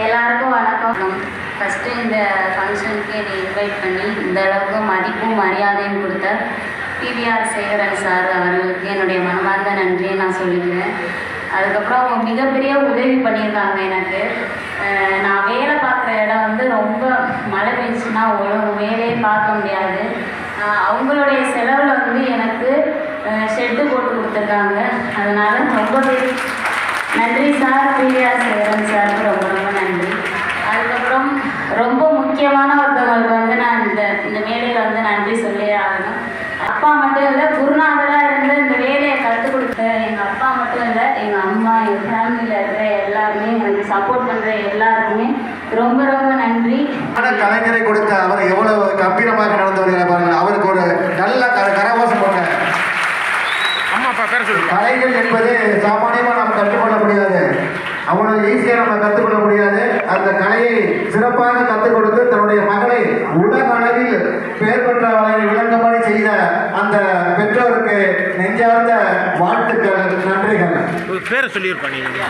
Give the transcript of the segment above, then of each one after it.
எல்லாருக்கும் வணக்கம். ஃபஸ்ட்டு இந்த ஃபங்க்ஷனுக்கு என்னை இன்வைட் பண்ணி இந்த அளவுக்கு மதிப்பும் மரியாதையும் கொடுத்த பிவிஆர் சேகரன் சார் அவர்களுக்கு என்னுடைய மனமார்ந்த நன்றியை நான் சொல்லிக்கிறேன். அதுக்கப்புறம் அவங்க மிகப்பெரிய உதவி பண்ணியிருக்காங்க எனக்கு. நான் வேலை பார்க்குற இடம் வந்து ரொம்ப மழை பெஞ்சுன்னா வேலையே பார்க்க முடியாது. அவங்களுடைய செலவில் வந்து எனக்கு ஷெட்டு போட்டு கொடுத்துருக்காங்க. அதனால் ரொம்ப நன்றி சார், பிவிஆர் சேகரன் சாருக்கு ரொம்ப ரொம்ப நன்றி. அதுக்கப்புறம் ரொம்ப முக்கியமான ஒருத்தவங்களுக்கு வந்து நான் இந்த மேடையில் வந்து நன்றி சொல்லி ஆகணும். அப்பா மட்டும் இல்லை, குருநாதராக இருந்து இந்த வேலையை கற்றுக் கொடுத்த எங்கள் அப்பா மட்டும் இல்லை, எங்கள் அம்மா, எங்கள் ஃபேமிலியில் இருக்கிற எல்லாருமே, எனக்கு சப்போர்ட் பண்ணுற எல்லாருக்குமே ரொம்ப ரொம்ப நன்றி. கலைஞரை கொடுத்த அவர் எவ்வளவு கம்பீரமாக நடந்தவர்கள் பாருங்கள். அவருக்கு ஒரு நல்ல கரகோஷம் போட்ட கலைகள் என்பது சாமானியமாக நாம் கற்றுக்கொள்ள முடியாது, அவ்வளவு ஈஸியாக நம்ம கற்றுக்கொள்ள முடியாது. அந்த கலையை சிறப்பாக கற்றுக் கொடுத்து தன்னுடைய மகளை உலக அளவில் பெயர் பெற்றவரை விளங்கும்படி செய்த அந்த பெற்றோருக்கு நெஞ்சார்ந்த வாழ்த்துக்கள், நன்றிகள். பேர் சொல்லியிருப்பாங்க.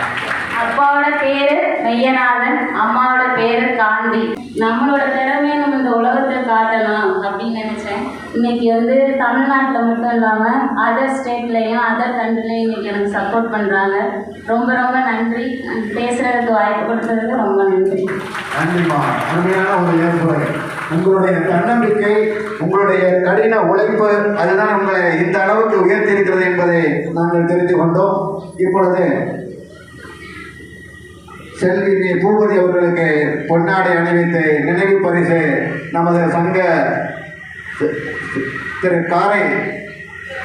அப்பாவோட பேரு மெய்யநாதன், அம்மாவோட பேரு காந்தி. நம்மளோட திறமையை நம்ம இந்த உலகத்தை காட்டலாம் அப்படின்னு நினைச்சேன். இன்னைக்கு வந்து தமிழ்நாட்டில் மட்டும் இல்லாமல் அதர் ஸ்டேட்லேயும் அதர் கண்ட்ரிலையும் இன்னைக்கு எனக்கு சப்போர்ட் பண்ணுறாங்க. ரொம்ப ரொம்ப நன்றி. பேசுறதுக்கு வாய்ப்பு கொடுத்ததுக்கு ரொம்ப நன்றி. நன்றிமா. அருமையான ஒரு ஏற்புரை. உங்களுடைய தன்னம்பிக்கை, உங்களுடைய கடின உழைப்பு, அதுதான் உங்களை இந்த அளவுக்கு உயர்த்தியிருக்கிறது என்பதை நாங்கள் தெரிந்து கொண்டோம். இப்பொழுது செல்வி பூபதி அவர்களுக்கு பொன்னாடை அணிவித்து நினைவு பரிசு நமது சங்க திரு காரை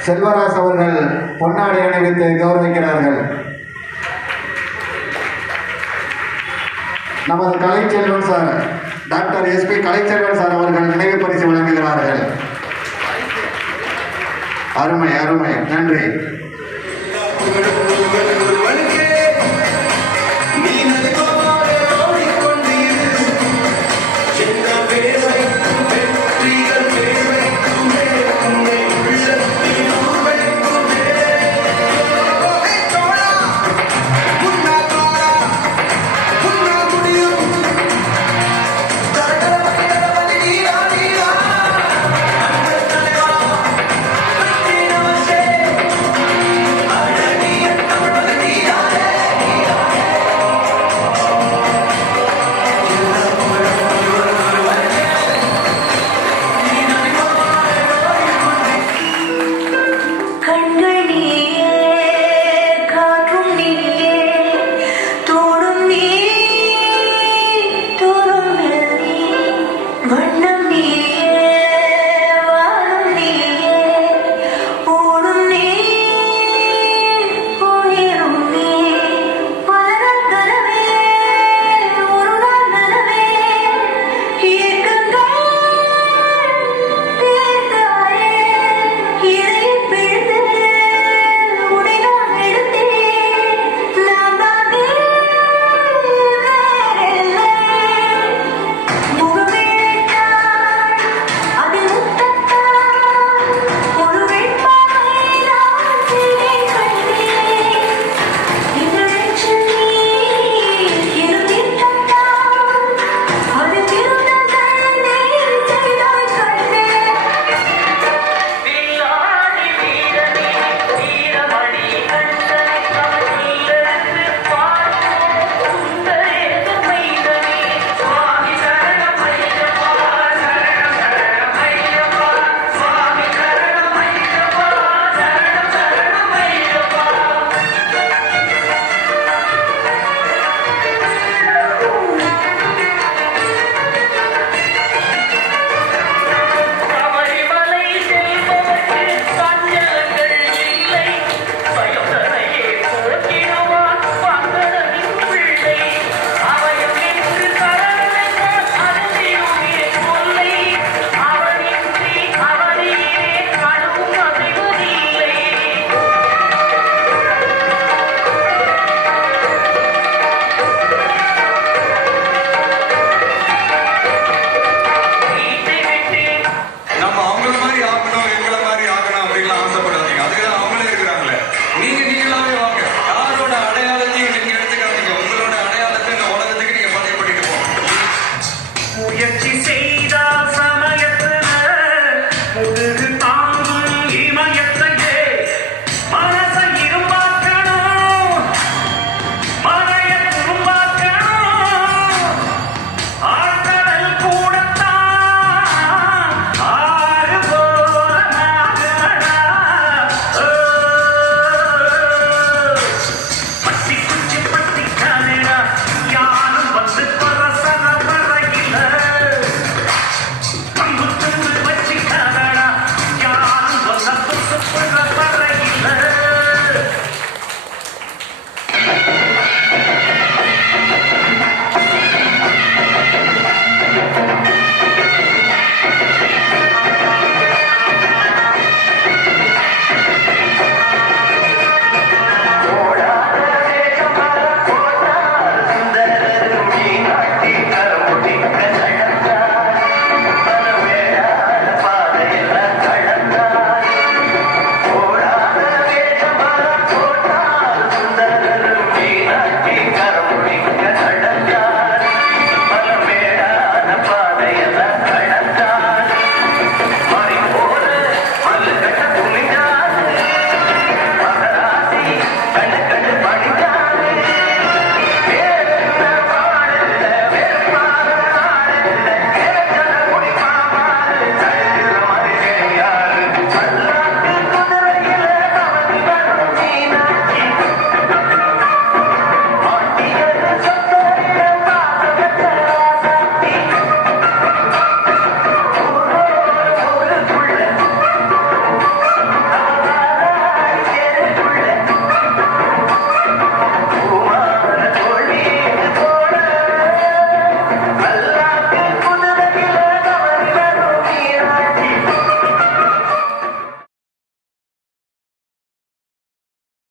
செல்வராஜ் அவர்கள் பொன்னாடை அணிவித்து கௌரவிக்கிறார்கள். நமது Kalaiselvan sir, doctor SP Kalaiselvan sir அவர்கள் நினைவு பரிசு வழங்குகிறார்கள். அருமை அருமை, நன்றி.